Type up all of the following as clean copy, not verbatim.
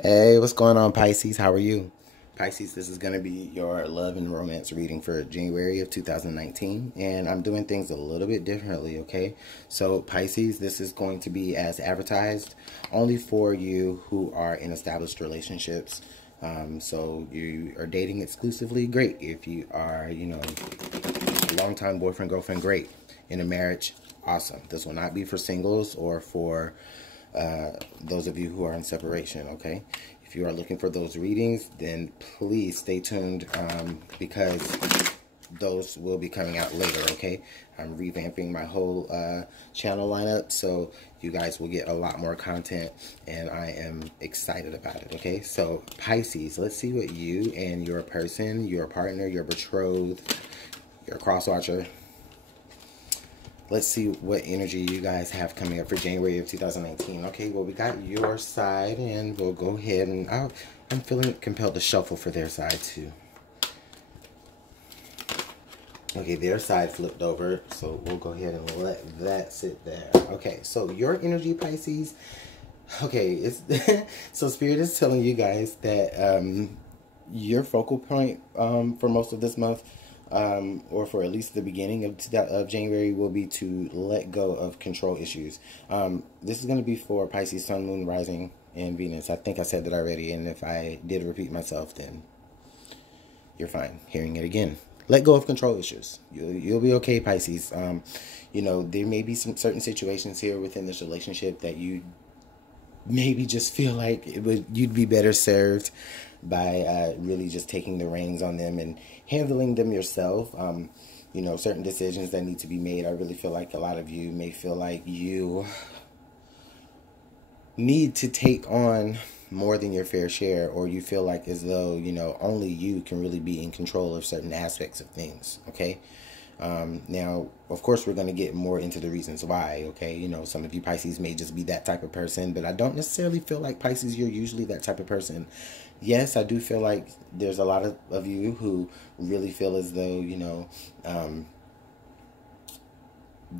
Hey, what's going on, Pisces? How are you? Pisces, this is going to be your love and romance reading for January of 2019, and I'm doing things a little bit differently, okay? So, Pisces, this is going to be as advertised, only for you who are in established relationships. So you are dating exclusively, great. If you are, a long-time boyfriend, girlfriend, great. In a marriage, awesome. This will not be for singles or for those of you who are in separation, okay? If you are looking for those readings, then please stay tuned because those will be coming out later, okay? I'm revamping my whole channel lineup, so you guys will get a lot more content, and I am excited about it, okay? So, Pisces, let's see what you and your person, your partner, your betrothed, your cross-watcher, let's see what energy you guys have coming up for January of 2019. Okay, well, we got your side, and we'll go ahead and I'm feeling compelled to shuffle for their side, too. Okay, their side flipped over, so we'll go ahead and let that sit there. Okay, so your energy, Pisces. Okay, it's so Spirit is telling you guys that your focal point for most of this month, or for at least the beginning of January, will be to let go of control issues. This is going to be for Pisces, Sun, Moon, Rising, and Venus. I think I said that already, and if I did repeat myself, then you're fine hearing it again. Let go of control issues. You'll be okay, Pisces. There may be some certain situations here within this relationship that you maybe just feel like you'd be better served by really just taking the reins on them and handling them yourself. Certain decisions that need to be made. I really feel like a lot of you may feel like you need to take on more than your fair share, or you feel like as though, only you can really be in control of certain aspects of things, okay? Now, of course, we're going to get more into the reasons why, okay? Some of you Pisces may just be that type of person, but I don't necessarily feel like, Pisces, you're usually that type of person. Yes, I do feel like there's a lot of you who really feel as though,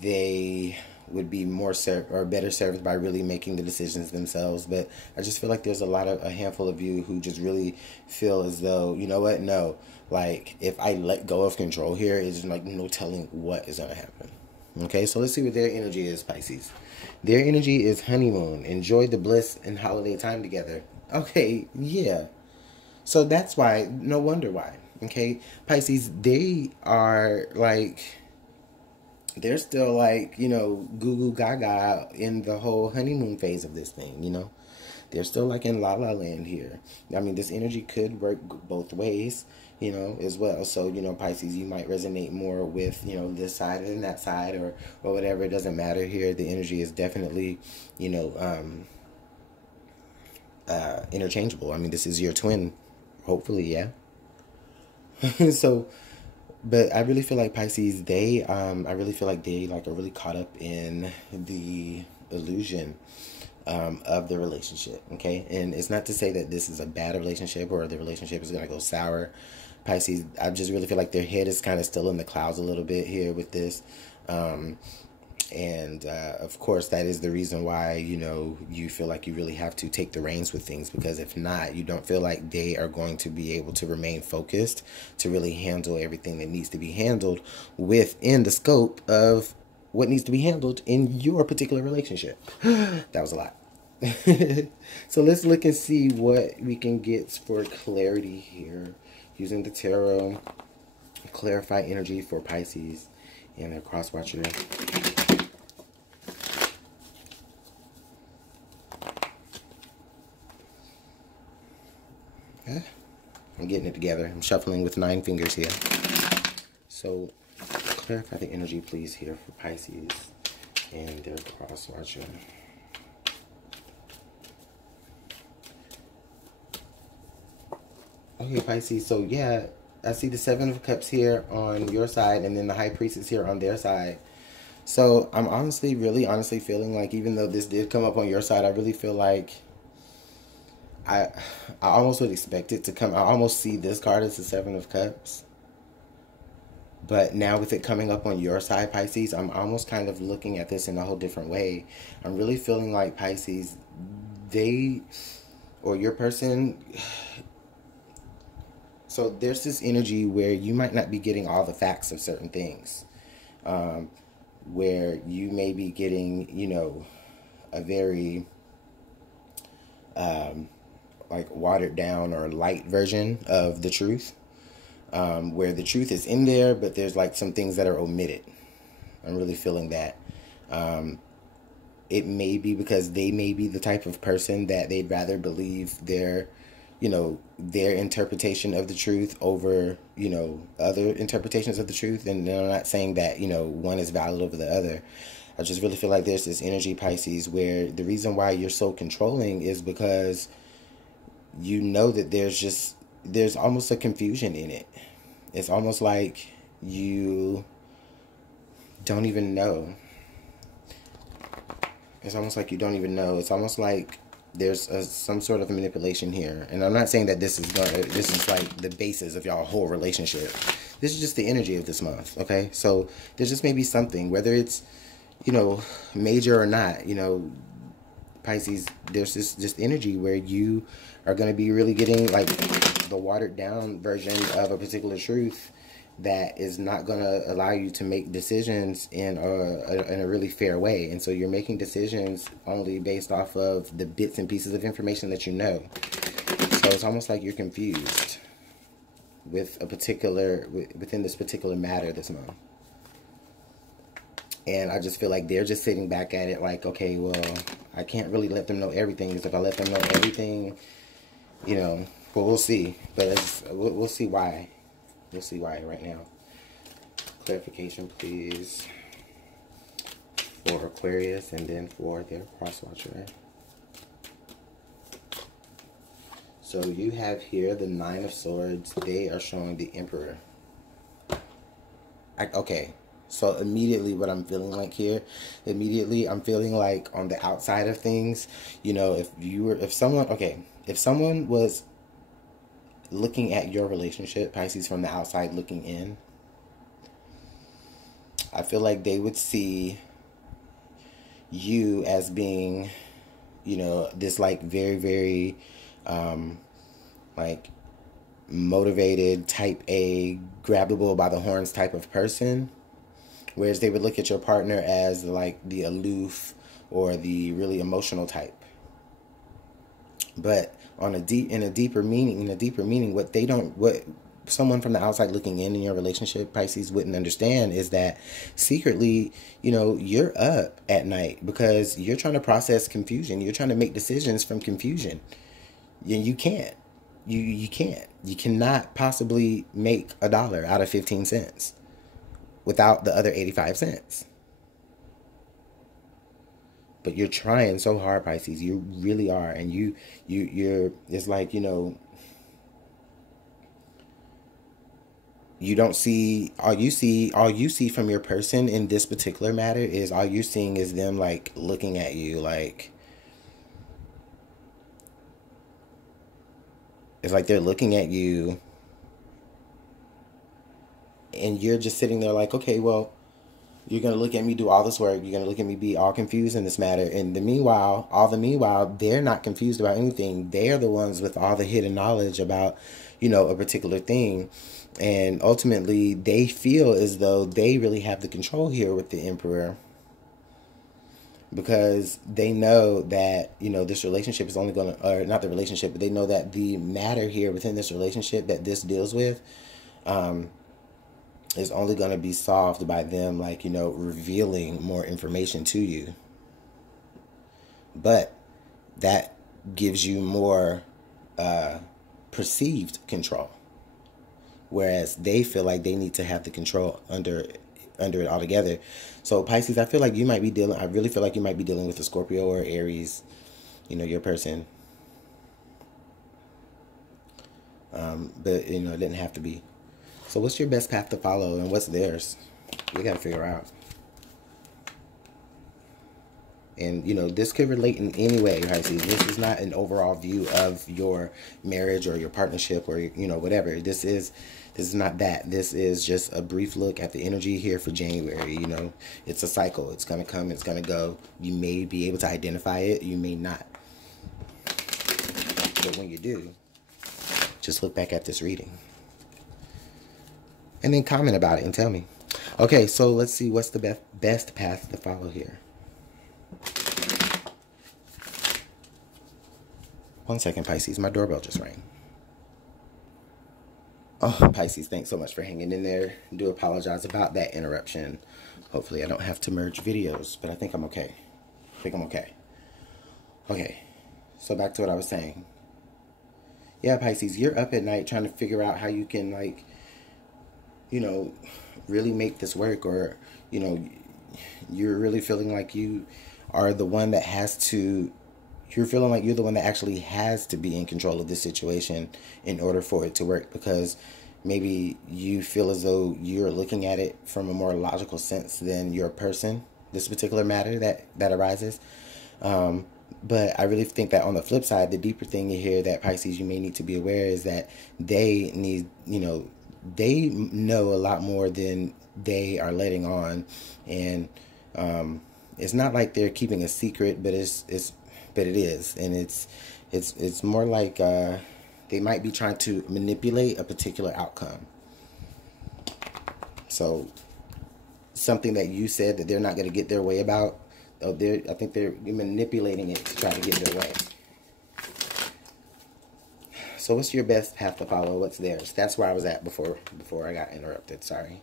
they would be more or better served by really making the decisions themselves. But I just feel like there's a handful of you who just really feel as though, you know what, no, like if I let go of control here, it's just like no telling what is going to happen. Okay, so let's see what their energy is, Pisces. Their energy is honeymoon. Enjoy the bliss and holiday time together. Okay, yeah. So that's why, no wonder why. Okay, Pisces, they are like, they're still like, goo goo gaga in the whole honeymoon phase of this thing, They're still like in la la land here. I mean, this energy could work both ways, as well. So, Pisces, you might resonate more with, this side than that side, or whatever. It doesn't matter here. The energy is definitely, interchangeable. I mean, this is your twin, hopefully, yeah. So, but I really feel like Pisces, I really feel like they are really caught up in the illusion of the relationship, okay? And it's not to say that this is a bad relationship or the relationship is going to go sour. Pisces, I just really feel like their head is kind of still in the clouds a little bit here with this. Of course, that is the reason why, you feel like you really have to take the reins with things, because if not, you don't feel like they are going to be able to remain focused to really handle everything that needs to be handled within the scope of what needs to be handled in your particular relationship. That was a lot. So let's look and see what we can get for clarity here using the tarot. Clarify energy for Pisces and their cross-watcher. I'm getting it together. I'm shuffling with 9 fingers here. So, clarify the energy, please, here for Pisces and their cross-watcher. Okay, Pisces, so yeah, I see the 7 of Cups here on your side, and then the High Priestess here on their side. So, I'm really honestly feeling like, even though this did come up on your side, I really feel like I almost would expect it to come. I almost see this card as the 7 of Cups. But now with it coming up on your side, Pisces, I'm almost kind of looking at this in a whole different way. I'm really feeling like, Pisces, they or your person. So there's this energy where you might not be getting all the facts of certain things. Where you may be getting, you know, a very like watered down or light version of the truth, where the truth is in there, but there's like some things that are omitted. I'm really feeling that. It may be because they may be the type of person that they'd rather believe their, you know, their interpretation of the truth over, you know, other interpretations of the truth. And I'm not saying that, you know, one is valid over the other. I just really feel like there's this energy, Pisces, where the reason why you're so controlling is because you know that there's almost a confusion in it. It's almost like you don't even know. It's almost like you don't even know. It's almost like there's some sort of manipulation here. And I'm not saying that this is like the basis of y'all whole relationship. This is just the energy of this month, okay? So there's just maybe something, whether it's, you know, major or not, you know, Pisces, there's this just energy where you are going to be really getting like the watered down version of a particular truth that is not going to allow you to make decisions in a really fair way. And so you're making decisions only based off of the bits and pieces of information that you know. So it's almost like you're confused with a particular, within this particular matter this month. And I just feel like they're just sitting back at it like, okay, well, I can't really let them know everything, because if I let them know everything, you know, well, we'll see. But we'll see why. We'll see why right now. Clarification, please, for Aquarius and then for their cross watcher. So you have here the Nine of Swords. They are showing the Emperor. Okay. So immediately what I'm feeling like here, immediately I'm feeling like on the outside of things, you know, if someone was looking at your relationship, Pisces, from the outside looking in, I feel like they would see you as being, you know, this like very, very, like motivated, type A, grab the bull by the horns type of person. Whereas they would look at your partner as like the aloof or the really emotional type. But in a deeper meaning, what someone from the outside looking in your relationship, Pisces, wouldn't understand is that secretly, you know, you're up at night because you're trying to process confusion. You're trying to make decisions from confusion. You can't. You can't. You cannot possibly make $1 out of 15 cents without the other 85 cents. But you're trying so hard, Pisces. You really are. And you're, it's like, you know, you don't see, all you see from your person in this particular matter is all you're seeing is them like looking at you like, it's like they're looking at you and you're just sitting there like, okay, well, you're going to look at me do all this work. You're going to look at me be all confused in this matter. And all the meanwhile, they're not confused about anything. They're the ones with all the hidden knowledge about, you know, a particular thing. And ultimately, they feel as though they really have the control here with the Emperor. Because they know that, you know, this relationship is only going to, or not the relationship, but they know that the matter here within this relationship that this deals with, is only going to be solved by them, like, you know, revealing more information to you. But that gives you more perceived control. Whereas they feel like they need to have the control under it altogether. So Pisces, I really feel like you might be dealing with a Scorpio or Aries, you know, your person. But, you know, it didn't have to be. So what's your best path to follow and what's theirs? We got to figure out. And, you know, this could relate in any way, Pisces. This is not an overall view of your marriage or your partnership or, you know, whatever. This is not that. This is just a brief look at the energy here for January. You know, it's a cycle. It's going to come. It's going to go. You may be able to identify it. You may not. But when you do, just look back at this reading. And then comment about it and tell me. Okay, so let's see what's the best path to follow here. 1 second, Pisces. My doorbell just rang. Oh, Pisces, thanks so much for hanging in there. I do apologize about that interruption. Hopefully I don't have to merge videos, but I think I'm okay. I think I'm okay. Okay, so back to what I was saying. Yeah, Pisces, you're up at night trying to figure out how you can, like, you know, really make this work, or, you know, you're really feeling like you are the one that has to, you're feeling like you're the one that actually has to be in control of this situation in order for it to work, because maybe you feel as though you're looking at it from a more logical sense than your person, this particular matter that arises. But I really think that on the flip side, the deeper thing here that Pisces, you may need to be aware is that they need, you know, they know a lot more than they are letting on. And it's not like they're keeping a secret, but but it is. And it's more like they might be trying to manipulate a particular outcome. So something that you said that they're not going to get their way about, I think they're manipulating it to try to get their way. So what's your best path to follow? What's theirs? That's where I was at before I got interrupted. Sorry.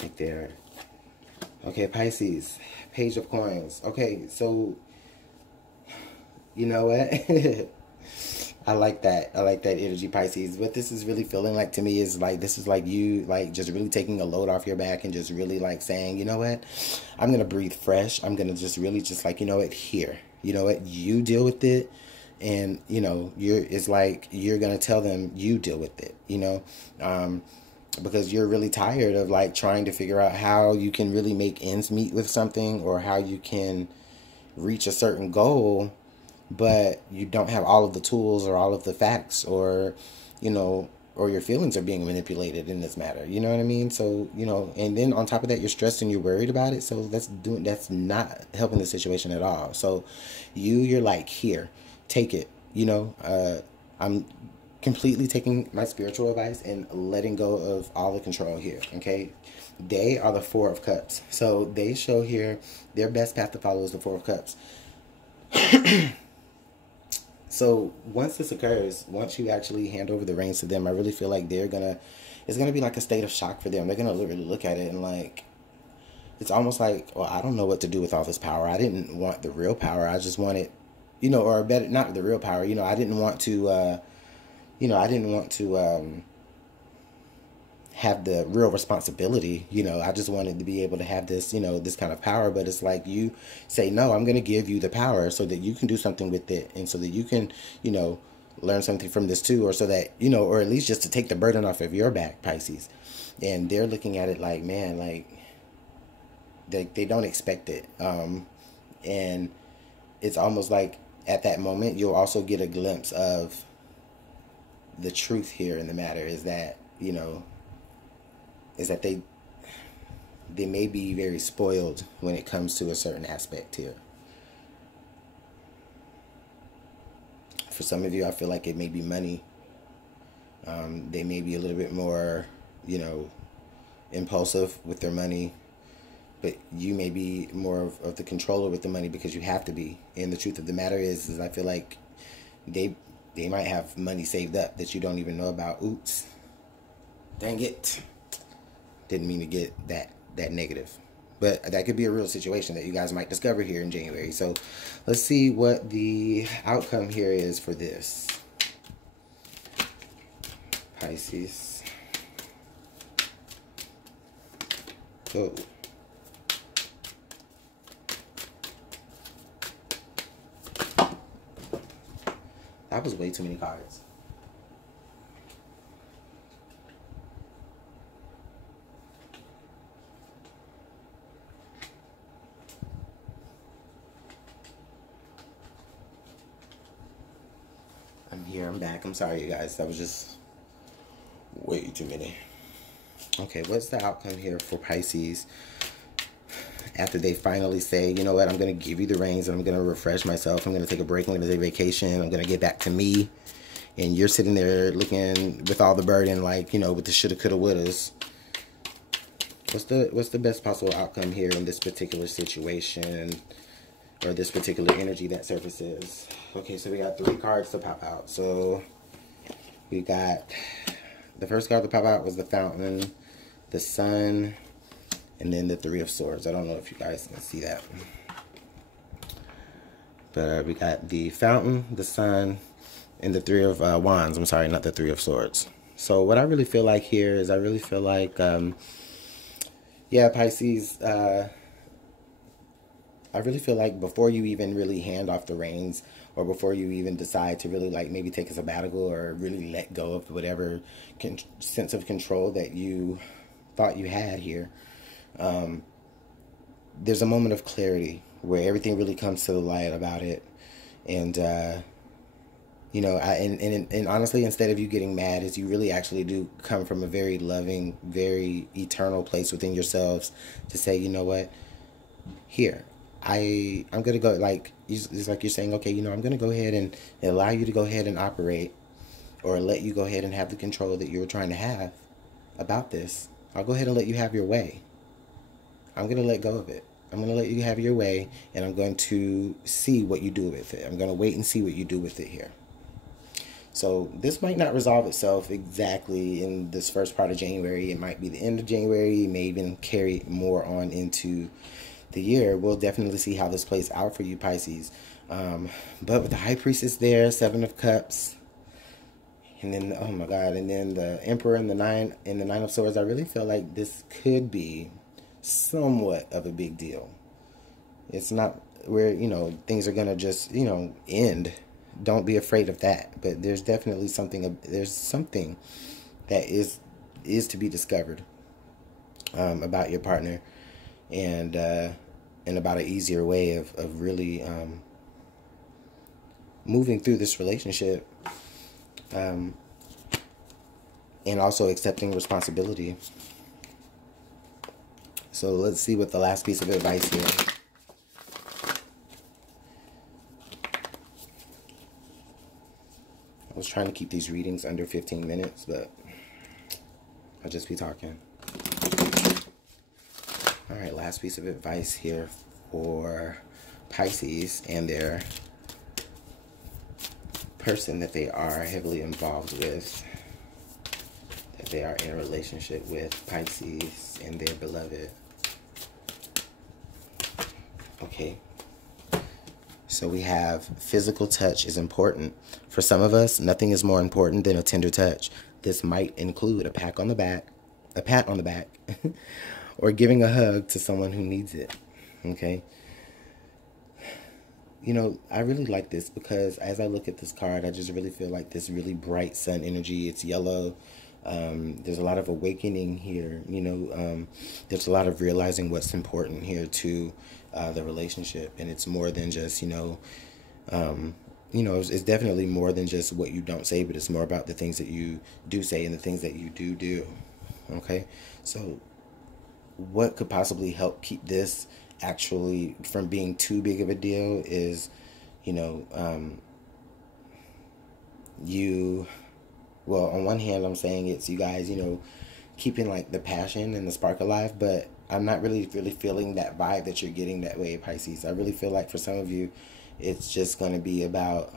Right there. Okay, Pisces. Page of Coins. Okay, so you know what? I like that. I like that energy, Pisces. What this is really feeling like to me is like, this is like you, like, just really taking a load off your back and just really like saying, you know what, I'm going to breathe fresh. I'm going to just really just like, you know what, here, you know what, you deal with it. And, you know, it's like, you're going to tell them you deal with it, you know, because you're really tired of like trying to figure out how you can really make ends meet with something, or how you can reach a certain goal, but you don't have all of the tools or all of the facts, or, you know, or your feelings are being manipulated in this matter. You know what I mean? So, you know, and then on top of that, you're stressed and you're worried about it. So that's not helping the situation at all. So you're like, here, take it, you know, I'm completely taking my spiritual advice and letting go of all the control here. Okay. They are the Four of Cups. So they show here their best path to follow is the Four of Cups. So once this occurs, once you actually hand over the reins to them, I really feel like it's going to be like a state of shock for them. They're going to really look at it and like, it's almost like, well, I don't know what to do with all this power. I didn't want the real power. I just wanted, you know, or better, not the real power. You know, I didn't want to, have the real responsibility. You know, I just wanted to be able to have this, you know, this kind of power. But it's like you say, no, I'm going to give you the power so that you can do something with it, and so that you can, you know, learn something from this too, or so that, you know, or at least just to take the burden off of your back, Pisces. And they're looking at it like, man, like they don't expect it. And it's almost like at that moment, you'll also get a glimpse of the truth here in the matter, is that, you know, is that they may be very spoiled when it comes to a certain aspect here. For some of you, I feel like it may be money. They may be a little bit more, you know, impulsive with their money, but you may be more of the controller with the money because you have to be. And the truth of the matter is I feel like they might have money saved up that you don't even know about. Oops. Dang it. Didn't mean to get that negative. But that could be a real situation that you guys might discover here in January. So let's see what the outcome here is for this. Pisces. Oh. That was way too many cards. I'm here, I'm back. I'm sorry, you guys. That was just way too many. Okay, what's the outcome here for Pisces after they finally say, you know what, I'm going to give you the reins and I'm going to refresh myself. I'm going to take a break. I'm going to take a vacation. I'm going to get back to me. And you're sitting there looking with all the burden, like, you know, with the shoulda, coulda, wouldas. What's the best possible outcome here in this particular situation or this particular energy that surfaces? Okay, so we got 3 cards to pop out. So we got the first card to pop out was the Fountain, the Sun, and then the 3 of Swords. I don't know if you guys can see that. But we got the Fountain, the Sun, and the 3 of Wands. I'm sorry, not the 3 of Swords. So what I really feel like here is I really feel like, yeah, Pisces, I really feel like before you even really hand off the reins or before you even decide to really like maybe take a sabbatical or really let go of whatever sense of control that you thought you had here, there's a moment of clarity where everything really comes to the light about it. And, you know, and honestly, instead of you getting mad, is you really actually do come from a very loving, very eternal place within yourselves to say, you know what, here, I'm going to go, like, it's like you're saying, okay, you know, I'm going to go ahead and allow you to go ahead and operate or let you go ahead and have the control that you were trying to have about this. I'll go ahead and let you have your way. I'm going to let go of it. I'm going to let you have your way, and I'm going to see what you do with it. I'm going to wait and see what you do with it here. So this might not resolve itself exactly in this first part of January. It might be the end of January. It may even carry more on into the year. We'll definitely see how this plays out for you, Pisces. But with the High Priestess there, 7 of Cups, and then, oh my God, and then the Emperor and the 9 of Swords, I really feel like this could be somewhat of a big deal. It's not where, you know, things are going to just, you know, end. Don't be afraid of that. But there's definitely something, there's something that is to be discovered about your partner, and about an easier way of really moving through this relationship, and also accepting responsibility. So let's see what the last piece of advice here. I was trying to keep these readings under 15 minutes, but I'll just be talking. All right, last piece of advice here for Pisces and their person that they are heavily involved with, that they are in a relationship with, Pisces and their beloved. Okay. So we have physical touch is important. For some of us, nothing is more important than a tender touch. This might include a pat on the back, or giving a hug to someone who needs it. Okay. You know, I really like this because as I look at this card, I just really feel like this really bright sun energy. It's yellow. There's a lot of awakening here. You know, there's a lot of realizing what's important here to the relationship, and it's more than just, it's definitely more than just what you don't say, but it's more about the things that you do say and the things that you do. Okay, so what could possibly help keep this actually from being too big of a deal is, well, on one hand, I'm saying it's you guys, keeping like the passion and the spark alive, but I'm not really feeling that vibe that you're getting that way, Pisces. I really feel like for some of you, it's just going to be about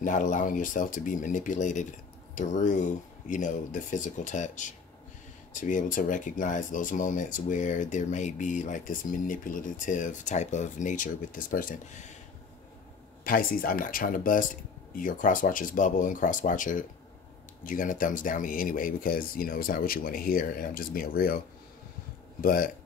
not allowing yourself to be manipulated through, the physical touch, to be able to recognize those moments where there may be like this manipulative type of nature with this person. Pisces, I'm not trying to bust your cross-watcher's bubble, and cross-watcher, you're going to thumbs down me anyway because, it's not what you want to hear, and I'm just being real. But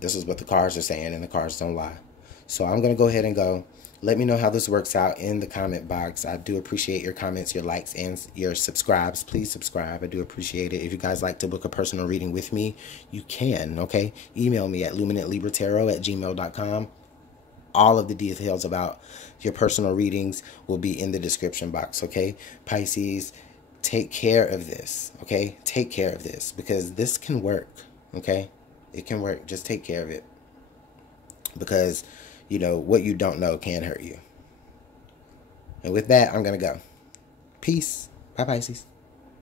this is what the cards are saying, and the cards don't lie. So I'm going to go ahead and go. Let me know how this works out in the comment box. I do appreciate your comments, your likes, and your subscribes. Please subscribe. I do appreciate it. If you guys like to book a personal reading with me, you can, okay? Email me at LuminantLibraTarot@gmail.com. All of the details about your personal readings will be in the description box, okay? Pisces, take care of this, okay? Take care of this, because this can work, okay? It can work. Just take care of it, because, you know, what you don't know can hurt you. And with that, I'm going to go. Peace. Bye, Pisces.